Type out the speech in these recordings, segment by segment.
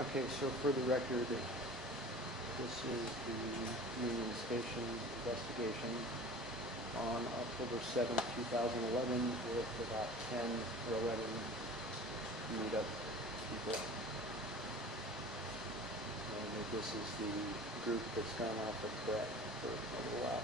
Okay, so for the record, this is the Union Station investigation on October 7th, 2011 with about 10 or 11 meetup people. And this is the group that's gone off with Brett for a little while.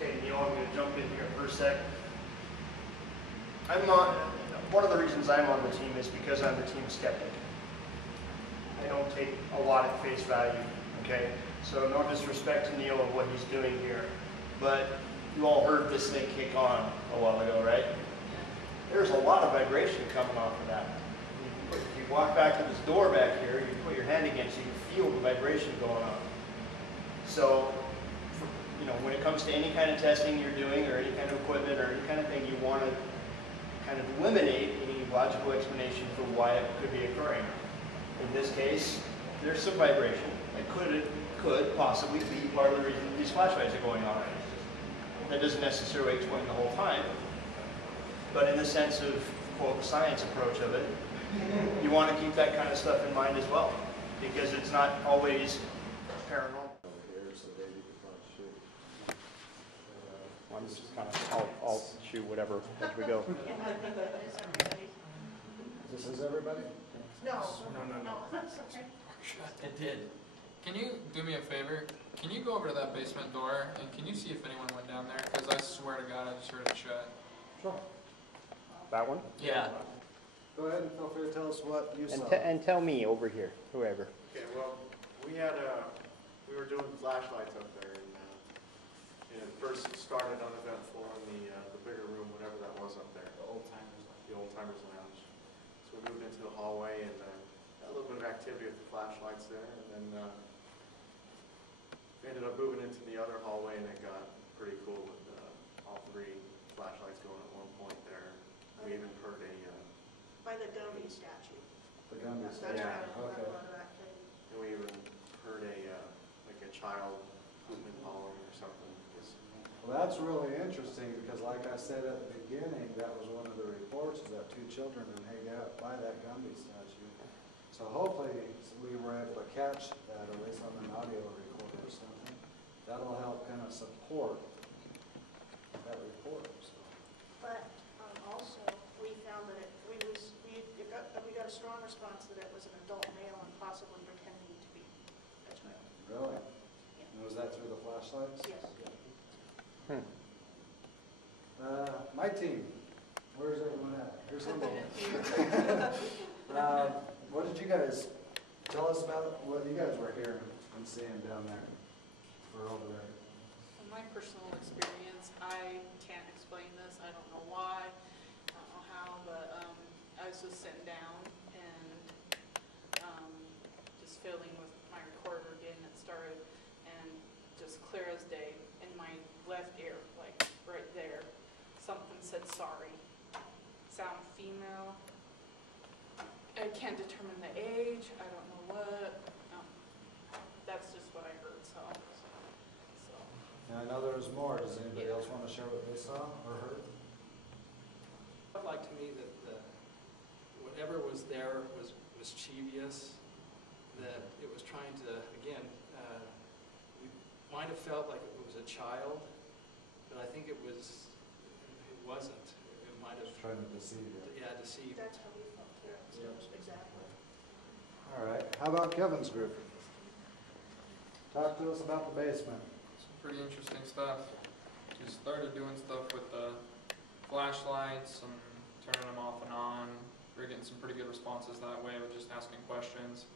Okay, Neil, I'm going to jump in here for a sec. One of the reasons I'm on the team is because I'm the team skeptic. I don't take a lot at face value, okay? So no disrespect to Neil and what he's doing here, but you all heard this thing kick on a while ago, right? There's a lot of vibration coming off of that. If you walk back to this door back here, you put your hand against it, you can feel the vibration going on. So, you know, when it comes to any kind of testing you're doing or any kind of equipment or any kind of thing, you want to kind of eliminate any logical explanation for why it could be occurring. In this case, there's some vibration that could possibly be part of the reason these flashlights are going on. That doesn't necessarily explain the whole time, but in the sense of, quote, science approach of it, you want to keep that kind of stuff in mind as well, because it's not always paranormal. I'm just kind of, I'll shoot whatever as we go. This is everybody? No. It did. Can you do me a favor? Can you go over to that basement door and can you see if anyone went down there? Because I swear to God, I just heard it shut. Sure. That one? Yeah. Go ahead and feel free to tell us what you saw. And tell me over here, whoever. Okay, well, we were doing flashlights up there, and first it started uneventful in the bigger room, whatever that was up there. The old timers lounge. So we moved into the hallway and got a little bit of activity with the flashlights there, and then we ended up moving into the other hallway, and it got pretty cool with all three flashlights going at one point there. We even heard By the Gumby statue. The Gumby That's statue. right. Okay. and we even heard like a child movement hollering or something. Well, that's really interesting because, like I said at the beginning, that was one of the reports is that two children would hang out by that Gumby statue. So hopefully we were able to catch that, at least on an audio recorder or something. That'll help kind of support that report. So. But also, we found that we got a strong response that it was an adult male and possibly pretending to be a child. Really? Yeah. And was that through the flashlights? Yes. My team. Where's everyone at? Here's some of them. What did you guys tell us about what you guys were hearing and seeing down there or over there? In my personal experience, I can't explain this. I don't know why. I don't know how, but I was just sitting down and just fiddling with my recorder, getting it started, and just clear as day in my left ear, like right there, something said sorry. Sound female. I can't determine the age. I don't know what. That's just what I heard. So. Now, I know there was more. Does anybody else want to share what they saw or heard? It felt like to me that whatever was there was mischievous, that it was trying to, again, we might have felt like it was a child, but I think it wasn't. It might have trying to deceive you. Yeah, deceive. That's how we felt too. Yep. Exactly. All right. How about Kevin's group? Talk to us about the basement. Some pretty interesting stuff. Just started doing stuff with the flashlights and turning them off and on. We were getting some pretty good responses that way with just asking questions.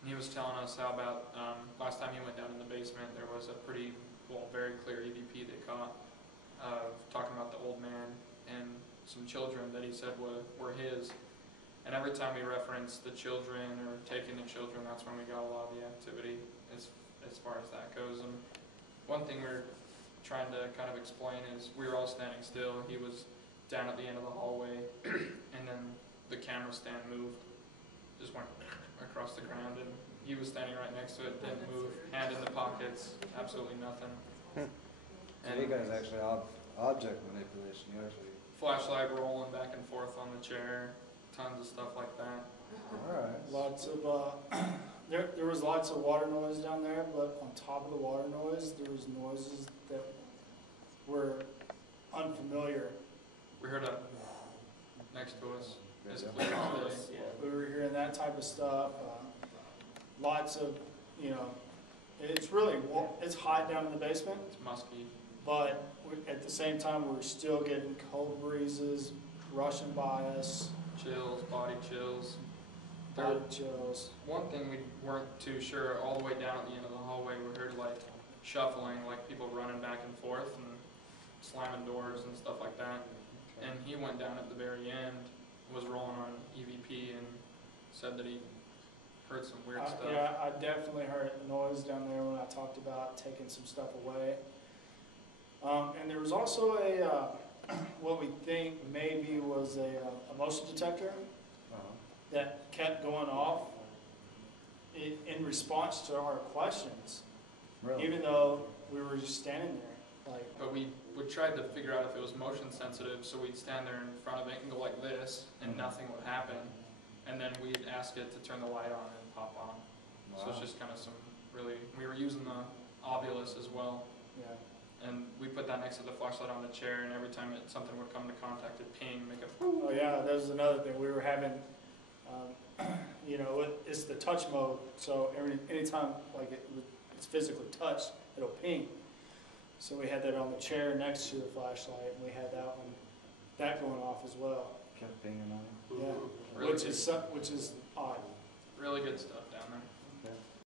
And he was telling us how about last time he went down in the basement, there was a very clear EVP they caught of talking about the old man and some children that he said were his. And every time we reference the children or taking the children, that's when we got a lot of the activity as far as that goes. And one thing we're trying to kind of explain is we were all standing still. He was down at the end of the hallway, and then the camera stand moved, just went across the ground, and he was standing right next to it, didn't move, hand in the pockets, absolutely nothing. So you guys actually object manipulation, you actually, Flashlight rolling back and forth on the chair, tons of stuff like that. alright. Lots of, there was lots of water noise down there, but on top of the water noise, there was noises that were unfamiliar. We heard a next to us, as Yeah. clear as day. We were hearing that type of stuff, lots of, you know, it's really, it's hot down in the basement, It's musky. but at the same time, we're still getting cold breezes rushing by us, Chills, body chills. body chills. One thing we weren't too sure, all the way down at the end of the hallway, we heard like shuffling, like people running back and forth and slamming doors and stuff like that. And he went down at the very end, was rolling on EVP, and said that he heard some weird stuff. Yeah, I definitely heard noise down there when I talked about taking some stuff away. And there was also what we think maybe was a motion detector that kept going off in response to our questions, Really? even though we were just standing there. Like, But we tried to figure out if it was motion sensitive, so we'd stand there in front of it and go like this, and nothing would happen. And then we'd ask it to turn the light on and pop on. So it's just kind of some really, we were using the Ovilus as well. yeah. And we put that next to the flashlight on the chair, and every time something would come to contact, it'd ping, make a Oh yeah, that was another thing. We were having, you know, it's the touch mode. So anytime like it's physically touched, it'll ping. So we had that on the chair next to the flashlight, and we had that going off as well. Kept pinging on you. Yeah, really which is odd. really good stuff.